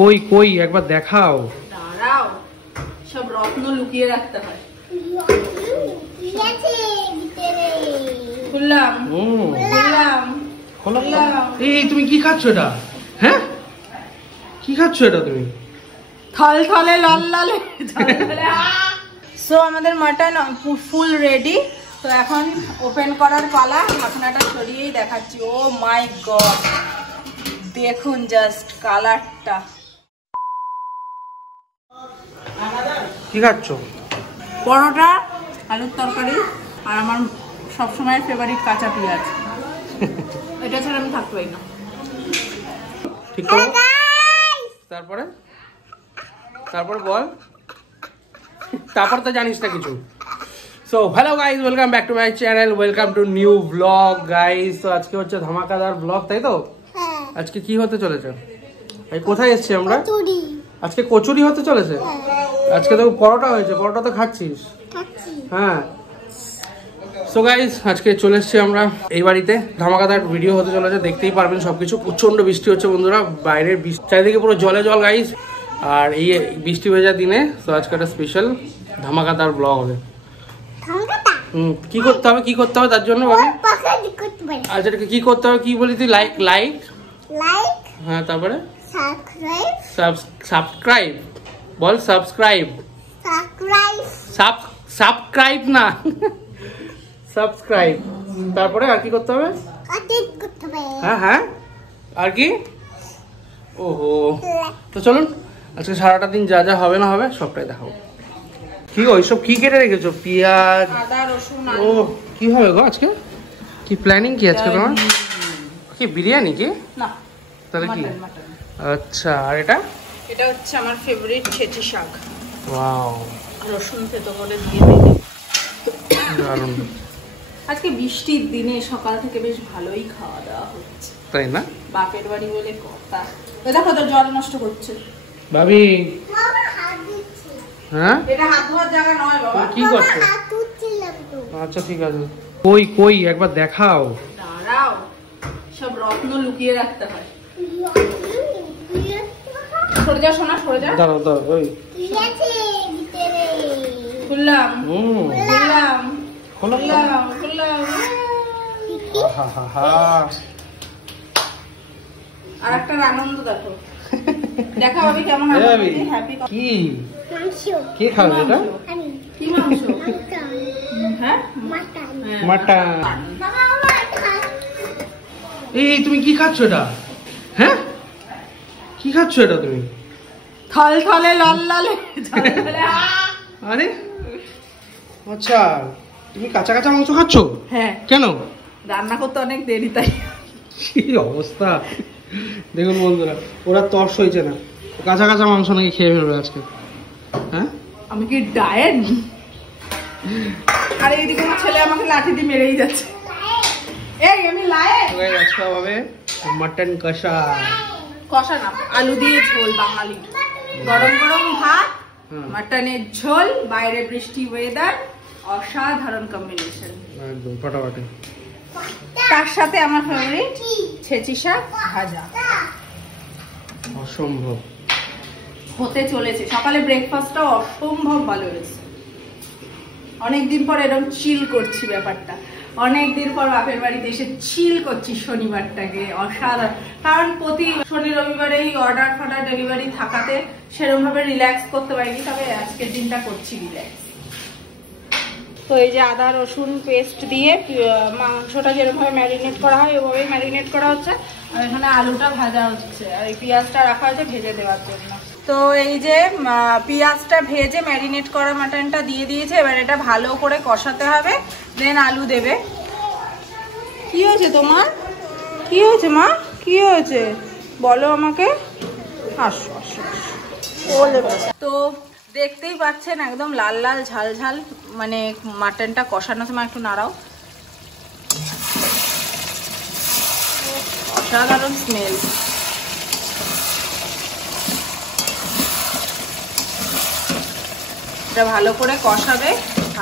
কই কই একবার দেখাও। দাঁড়াও, সব রত্ন লুকিয়ে রাখতে হয়। খুললাম খুললাম খুললাম। এই তুমি কি খাচ্ছ এটা? হ্যাঁ কি খাচ্ছ এটা তুমি? থল থলে লাল লালে। সো আমাদের মাটন ফুল রেডি। তো এখন ওপেন করার পালা। ঢাকনাটা সরিয়েই দেখাচ্ছি। ও মাই গড, দেখুন জাস্ট কালারটা। কি খাচ্ছ? পরোটা, আলুর তরকারি, আর আমার সবসময়ের ফেভারিট কাঁচা পেঁয়াজ। এটা ছাড়া আমি থাকতে পারি না। ঠিক করো। তারপরে তারপরে বল। তারপর তো জানিস না কিছু। So hello guys, welcome back to my channel, welcome to new blog guys. তো আজকে হচ্ছে ধামাকাদার ব্লগ, তাই তো? আজকে কি হতে চলেছে? এই কোথায় এসেছি আমরা? আজকে কচুরি হতে চলেছে। আজকে তো পরোটা হয়েছে, পরোটা তো খাচ্ছিস? হ্যাঁ। সো গাইস, আজকে চলে এসেছি আমরা এই বাড়িতে। ধামাকাদার ভিডিও হতে চলেছে, দেখতেই পারবেন সবকিছু। প্রচন্ড বৃষ্টি হচ্ছে বন্ধুরা, বাইরের চারিদিকে পুরো জলে জল গাইস। আর এই বৃষ্টি ভেজা দিনে তো আজকে একটা স্পেশাল ধামাকাদার ব্লগ হবে। কি করতে হবে, কি করতে হবে তার জন্য ভাবি? আচ্ছা কি করতে হবে, কি বলি তুই? লাইক লাইক লাইক, হ্যাঁ। তারপরে সাবস্ক্রাইব বল। সাবস্ক্রাইব সাবস্ক্রাইব না, সাবস্ক্রাইব। তারপরে আর কি করতে হবে? হ্যাঁ হ্যাঁ, আর কি? ওহো, তো চলুন আজকে সারাটা দিন যা যা হবে না হবে সবটাই দেখাবো। কি ওইসব কি কেটে রেখেছো? পেঁয়াজ, আদা, রসুন। ও কি হবে গো আজকে? কি প্ল্যানিং কি আজকে তোমার? কি বিরিয়ানি কি? না, তাহলে কি? আচ্ছা, আর এটা? এটা হচ্ছে আমার ফেভারিট ছেঁচি শাক। ওয়াও, রসুন থেতো করে দিয়ে দিই। দারুণ। আজকে বৃষ্টির দিনে সকাল থেকে বেশ ভালোই খাওয়া দাওয়া হচ্ছে, তাই না? বাপের বাড়ি বলে কথা। দেখো তো জল নষ্ট করছে ভাবি। হ্যাঁ, এটা হাত ধোয়ার জায়গা নয় বাবা। কি করছো? আচ্ছা ঠিক আছে। কই কই একবার দেখাও। দাঁড়াও, সব রত্ন লুকিয়ে রাখতে হয়। সরে যা সোনা, সরে যা। দাঁড়াও দাঁড়াও, ওই খুললাম খুললাম খুললাম খুললাম। আর একটা আনন্দ দেখো। দেখা ভাবি কেমন হ্যাপি। কি কে খাবে এটা? কি মাংস? হ্যাঁ, মাটন। এই তুমি কি খাচ্ছ এটা? হ্যাঁ কি খাচ্ছ এটা তুমি? থল থলে লাল লালে। আরে আচ্ছা, তুমি কাঁচা কাঁচা মাংস খাচ্ছ? হ্যাঁ। কেন? রান্না করতে অনেক দেরি, তাই। কি অবস্থা দেখুন বন্ধুরা, ওরা তর্স হয়েছে না, কাঁচা কাঁচা মাংস নাকি খেয়ে ফেলবে আজকে। হ্যাঁ, আমি কি ডায়েট? আর এইদিকে আমার ছেলে আমাকে লাঠি দিয়ে মেরেই যাচ্ছে। এই আমি লায়েট। আজকে হবে মাটন কষা। কষা না, আলু দিয়ে ঝোল বাঙালি। গরম গরম ভাত, মাটনের ঝোল, বাইরে বৃষ্টি ওয়েদার, অসাধারণ কম্বিনেশন। একদম ফাটাফাটি। তার সাথে আমার ফেভারিট ছেঁচি শাক ভাজা। অসম্ভব হতে চলেছে। সকালে ব্রেকফাস্টটাও অসম্ভব ভালো হয়েছে। অনেকদিন পর এরকম চিল করছি ব্যাপারটা। অনেকদিন পর বাপের বাড়িতে এসে চিল করছি শনিবারটাকে। অসাধারণ, কারণ প্রতি শনি রবিবারেই অর্ডার ফর্ডার ডেলিভারি থাকাতে সেরকম ভাবে রিল্যাক্স করতে পারিনি, তবে আজকের দিনটা করছি রিল্যাক্স। তো এই যে আদা রসুন পেস্ট দিয়ে মাংসটা যেরকম ভাবে ম্যারিনেট করা হয় ওইভাবেই ম্যারিনেট করা হচ্ছে। আর এখানে আলুটা ভাজা হচ্ছে, আর এই পেঁয়াজটা রাখা হয়েছে ভেজে দেওয়ার জন্য। তো এই যে পেঁয়াজটা ভেজে ম্যারিনেট করা মাটনটা দিয়ে দিয়েছে। এবার এটা ভালো করে কষাতে হবে, দেন আলু দেবে। কি হয়েছে তোমার? কি হয়েছে মা? কি হয়েছে বলো আমাকে। আসো আসো। তো দেখতেই পাচ্ছেন একদম লাল লাল ঝাল ঝাল, মানে মাটনটা কষানোর সময় একটু নাড়াও। অসাধারণ স্মেল। এটা ভালো করে কষাবে,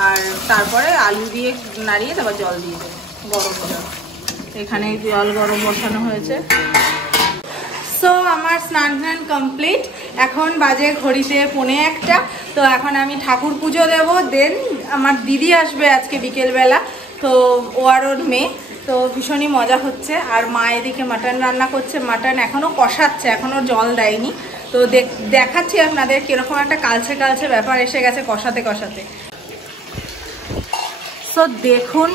আর তারপরে আলু দিয়ে নাড়িয়ে তারপর জল দিয়ে দেবে, গরম জল। এখানে জল গরম বসানো হয়েছে। সো আমার স্নান কমপ্লিট, এখন বাজে ঘড়িতে 1:45। তো এখন আমি ঠাকুর পুজো দেব, দেন আমার দিদি আসবে আজকে বিকেলবেলা, তো ও আর ওর মেয়ে, তো ভীষণই মজা হচ্ছে। আর মা এদিকে মাটন রান্না করছে, মাটন এখনও কষাচ্ছে, এখনও জল দেয়নি। তো দেখাচ্ছি আপনাদের কীরকম একটা কালচে কালচে ব্যাপার এসে গেছে কষাতে কষাতে। সো দেখুন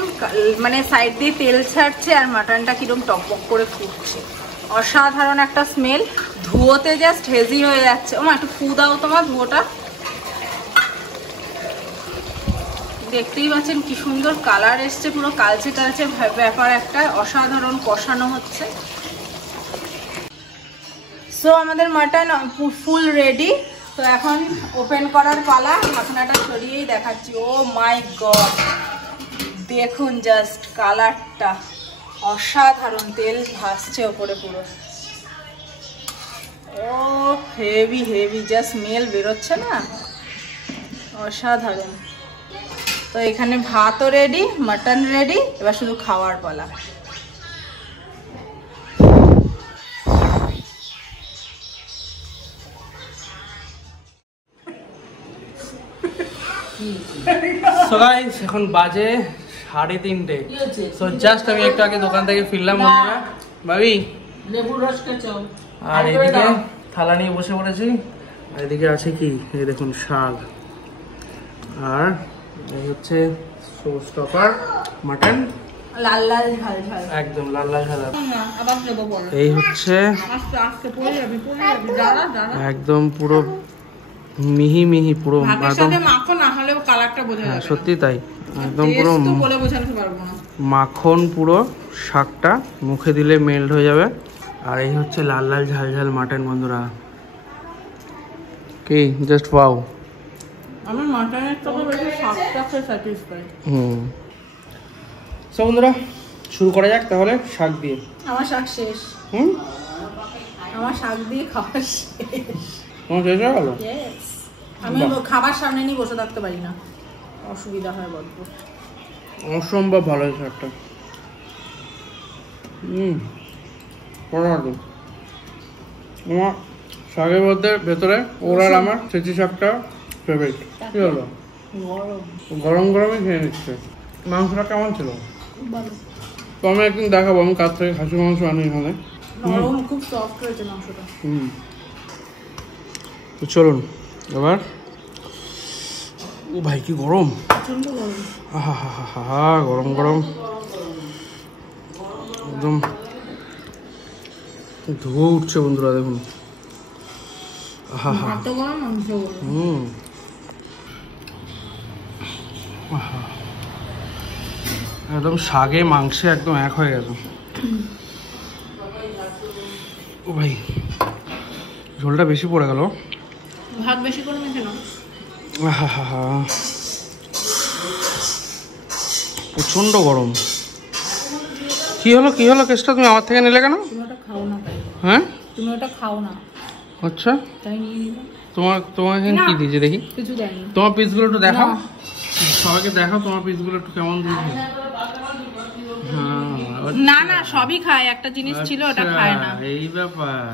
মানে সাইড দিয়ে তেল ছাড়ছে আর মাটনটা কিরকম টকবক করে ফুটছে, অসাধারণ একটা স্মেল। ধুয়োতে জাস্ট হেজি হয়ে যাচ্ছে। ও মা একটু ফু দাও তোমার ধুয়োটা। দেখতেই পাচ্ছেন কি সুন্দর কালার এসছে, পুরো কালচে কালচে ব্যাপার একটা, অসাধারণ কষানো হচ্ছে। সো আমাদের মাটন ফুল রেডি। তো এখন ওপেন করার পালা, ঢাকনাটা সরিয়েই দেখাচ্ছি। ও মাই গড, দেখুন জাস্ট কালারটা অসাধারণ, তেল ভাসছে ওপরে পুরো। ও হেভি হেভি, জাস্ট স্মেল বেরোচ্ছে না, অসাধারণ। তো এখানে ভাতও রেডি, মাটন রেডি, এবার শুধু খাওয়ার পালা। সো গাইস এখন বাজে 3:30। সো জাস্ট আমি একটু আগে দোকান থেকে ফিরলাম বন্ধুরা। ভাবি লেবুর রস খাও। আর এদিকে থালা নিয়ে বসে পড়েছি। আর এদিকে আছে কি, এই দেখুন শাক, আর এই হচ্ছে স্টপার মাটন, লাল লাল ঝাল ঝাল, একদম লাল লাল ঝাল। আবার দেবো বলো। এই হচ্ছে আস্তে আস্তে পড়ে যাবে দাঁড়া দাঁড়া, একদম পুরো মিহি মিহি, পুরো ভাতের সাথে মাখো, না হলে কালারটা বোঝা যাবে। সত্যি তাই, একদম পুরো বলে বোঝাতে পারবো না। মাখন পুরো, শাকটা মুখে দিলে মেল্ট হয়ে যাবে। আর এই হচ্ছে লাল লাল ঝাল ঝাল মাটন বন্ধুরা, কি জাস্ট ওয়াও। আমি মাটনের থেকে বেশি শাকটা খেয়ে স্যাটিসফাই। সো বন্ধুরা শুরু করা যাক তাহলে শাক দিয়ে। আমার শাক শেষ। আমার শাক দিয়ে খাওয়া শেষ। তোমার শেষ হয়ে গেল? আমি খাবার সামনে নিয়ে বসে থাকতে পারি না, অসুবিধা হয় বড্ড। অসম্ভব ভালো হয়েছে শাকটা। আমার শাকের মধ্যে ভেতরে ওর আর আমার চেঁচি শাকটা ফেভারিট। কি হলো, গরম গরমই খেয়ে নিচ্ছে। মাংসটা কেমন ছিল? তো আমি একদিন দেখাবো, আমি কাছ থেকে খাসি মাংস আনি এখানে। খুব সফট হয়েছে মাংসটা। তো চলুন এবার। ও ভাই কি গরম, গরম গরম একদম ধুয়ো উঠছে বন্ধুরা, দেখুন। একদম শাকে মাংসে একদম এক হয়ে গেছে। ও ভাই ঝোলটা বেশি পড়ে গেল, ভাত বেশি করে মেখে নাও। প্রচন্ড গরম। কি হলো কেসটা, তুমি আমার থেকে নিলে কেন? তুমি ওটা খাও না তাই। হ্যাঁ তুমি ওটা খাও না, আচ্ছা তাই নিয়ে নিলাম। তোমার এখানে কি দিয়েছে দেখি? কিছু দেয়নি। তোমার পিসগুলো একটু দেখাও, সবাইকে দেখাও তোমার পিসগুলো একটু কেমন দিয়েছে। না না সবই খায়, একটা জিনিস ছিল ওটা খায় না। এই ব্যাপার,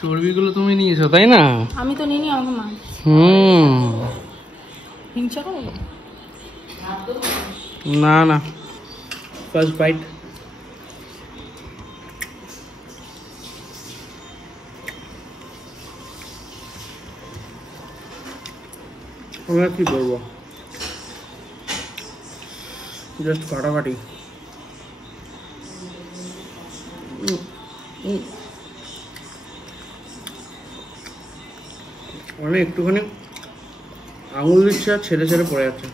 চর্বিগুলো তুমি নিয়েছো তাই না? আমি তো নিইনি, আমাকে মা। হিংসা করো না না, ফার্স্ট বাইট। আমরা কি করবো, জাস্ট কাটাকাটি। মানে একটুখানি আঙুল দিচ্ছে আর ছেড়ে ছেড়ে পড়ে যাচ্ছে।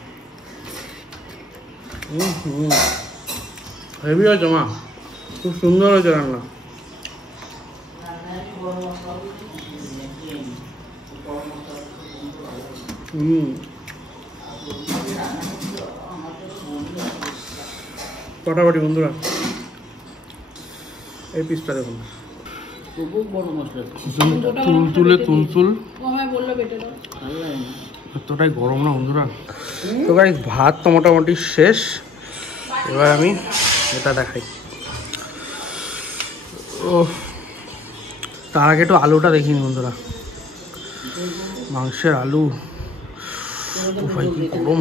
হেভি হয়েছে মা, খুব সুন্দর হয়েছে রান্না। কাটাকাটি বন্ধুরা। এই পিসটা দেখুন, তুলতুল, এতটাই গরম না বন্ধুরা। তো গাইস ভাত তো মোটামুটি শেষ, এবার আমি এটা দেখাই। ও তার আগে একটু আলুটা দেখিনি বন্ধুরা, মাংসের আলু ভাই কি গরম।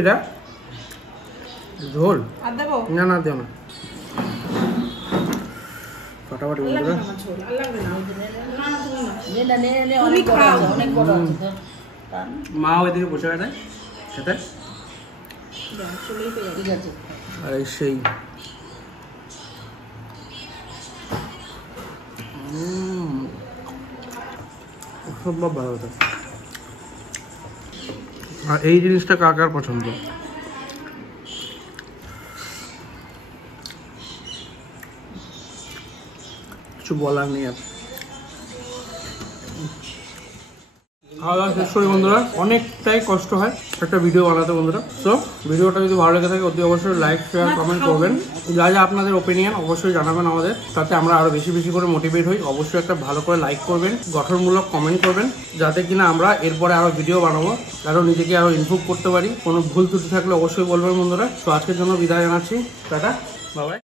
এটা ঝোল না না দেও না ফাটাফাটি বন্ধুরা। মা ওইদিকে বসে আছে খেতে, আর সেই অসম্ভব ভালো হতো। আর এই জিনিসটা কার কার পছন্দ? কিছু বলার নেই আর। খাওয়া দাওয়া শেষ করি বন্ধুরা, অনেকটাই কষ্ট হয় একটা ভিডিও বানাতে বন্ধুরা। তো ভিডিওটা যদি ভালো লেগে থাকে অতি অবশ্যই লাইক শেয়ার কমেন্ট করবেন, যা যা আপনাদের ওপিনিয়ন অবশ্যই জানাবেন আমাদের, তাতে আমরা আরও বেশি বেশি করে মোটিভেট হই। অবশ্যই একটা ভালো করে লাইক করবেন, গঠনমূলক কমেন্ট করবেন, যাতে কিনা আমরা এরপরে আরও ভিডিও বানাবো, আরও নিজেকে আরও ইমপ্রুভ করতে পারি। কোনো ভুল ত্রুটি থাকলে অবশ্যই বলবেন বন্ধুরা। তো আজকের জন্য বিদায় জানাচ্ছি, টাটা, বাই বাই।